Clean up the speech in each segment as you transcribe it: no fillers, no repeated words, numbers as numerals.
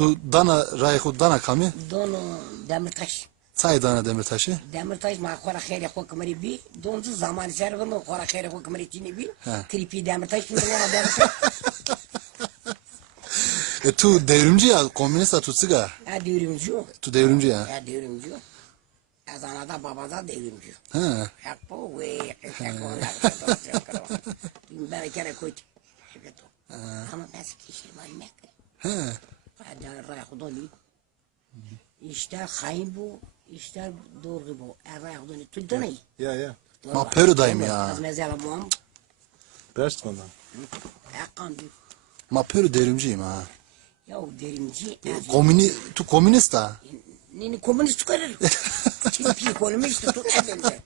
Tu dana rayhu dana kami? Dono Demirtaş. Say dana Demirtaş'ı. Demirtaş ma khora khair hukmari bi. Donzu zaman servano khora khair hukmari tini bi. Kripi Demirtaş mi dona Demirtaş. Tu devrimci ya, komünist tu tsiga. Ha devrimci. Tu devrimci ya. Ha devrimci. Azanada babada devrimci. Ha. Hakpo ve hakpo. Ben kere koyt. Ama ben kişi var mek. Ha. Hadi rayhu İşte hain bu, işte doğru bu. Rayhu tuldun ay. Ja. Ma pörüdayım ya. Az mezela muam. Best van dan. Hakan bir. Ma pörü devrimciyim ha. Ya derimci. Tu komünist ha. Nini komünist çıkarır. Çipi komünist tut efendi.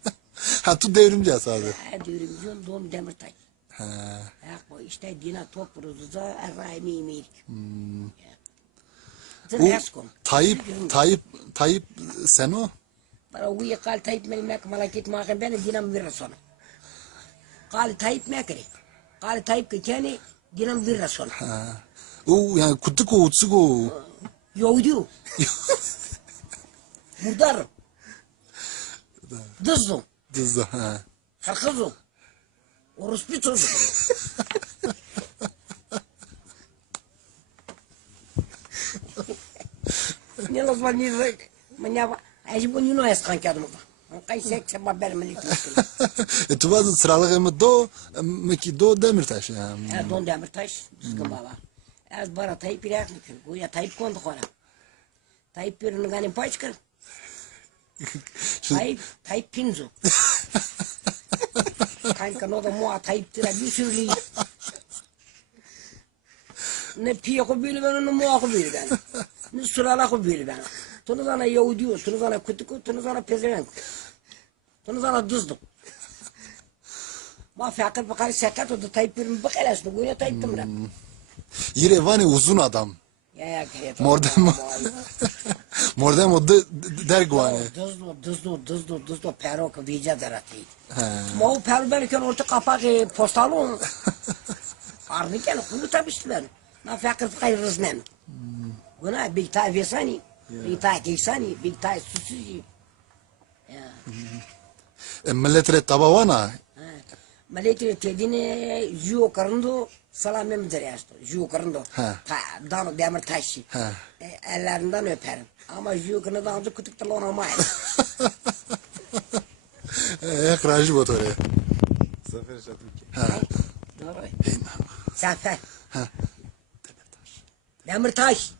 Ha tu devrimci ya sadece. Ha derimci don Demirtaş. Ha. Hakpo işte dina topruzu da erraymi imir. Bu Tayyip sen o? Para uya kal Tayyip melmek malaket maaken beni dinam virasona. Kal Tayyip mekri. Kal Tayyip ki kani dinam virasona. Ha. O yani kutuku utsuku. Yahudi. Murdar. Dızlı. Dızdı ha. Harkızı. Orospu çocuk. Ne lazım ne manya acı bunu ne eskan kadım. Kaysek sebep vermelik. Tu bazı sıralık mı do meki do Demirtaş ya. Ya don Demirtaş düzgün baba. Az bara Tayyip iraklık. Bu ya Tayyip kondu kora. Tayyip birinin ganim paçkır. Tayyip pinzo. Kanka no da mua Tayyip tira bir sürü. Ne piye ko bili ben ne mua ko bili ben. Ne sırala ko bili ben. Tunu zana Yahudi, tunu zana kutuku, tunu zana pezevenk. Tunu zana düzdü. Ma fakir bakar sekat o da Tayyip birin bakalas bu ya Tayyip timra. Yine vani uzun adam. Ya kayıt. Mordem o dergvani. Düzdü perok vica derati. Ma o per ben kan orta kapak postalon. Arni kan kulu tabiştiler. Ma fakir bakar rızmen. Buna bir tay vesani. Bir tay kesani, bir tay susuji. Milletre tabavana. Milletre tedine jiyo karando salamem deryasto. Jiyo karando. Dano Demirtaş'ı. Ellerinden öperim. Ama jiyo karando daha önce kutukta lona may. Ekrajı botore. Zafer Şatürk. Doğru. Zafer. Demirtaş.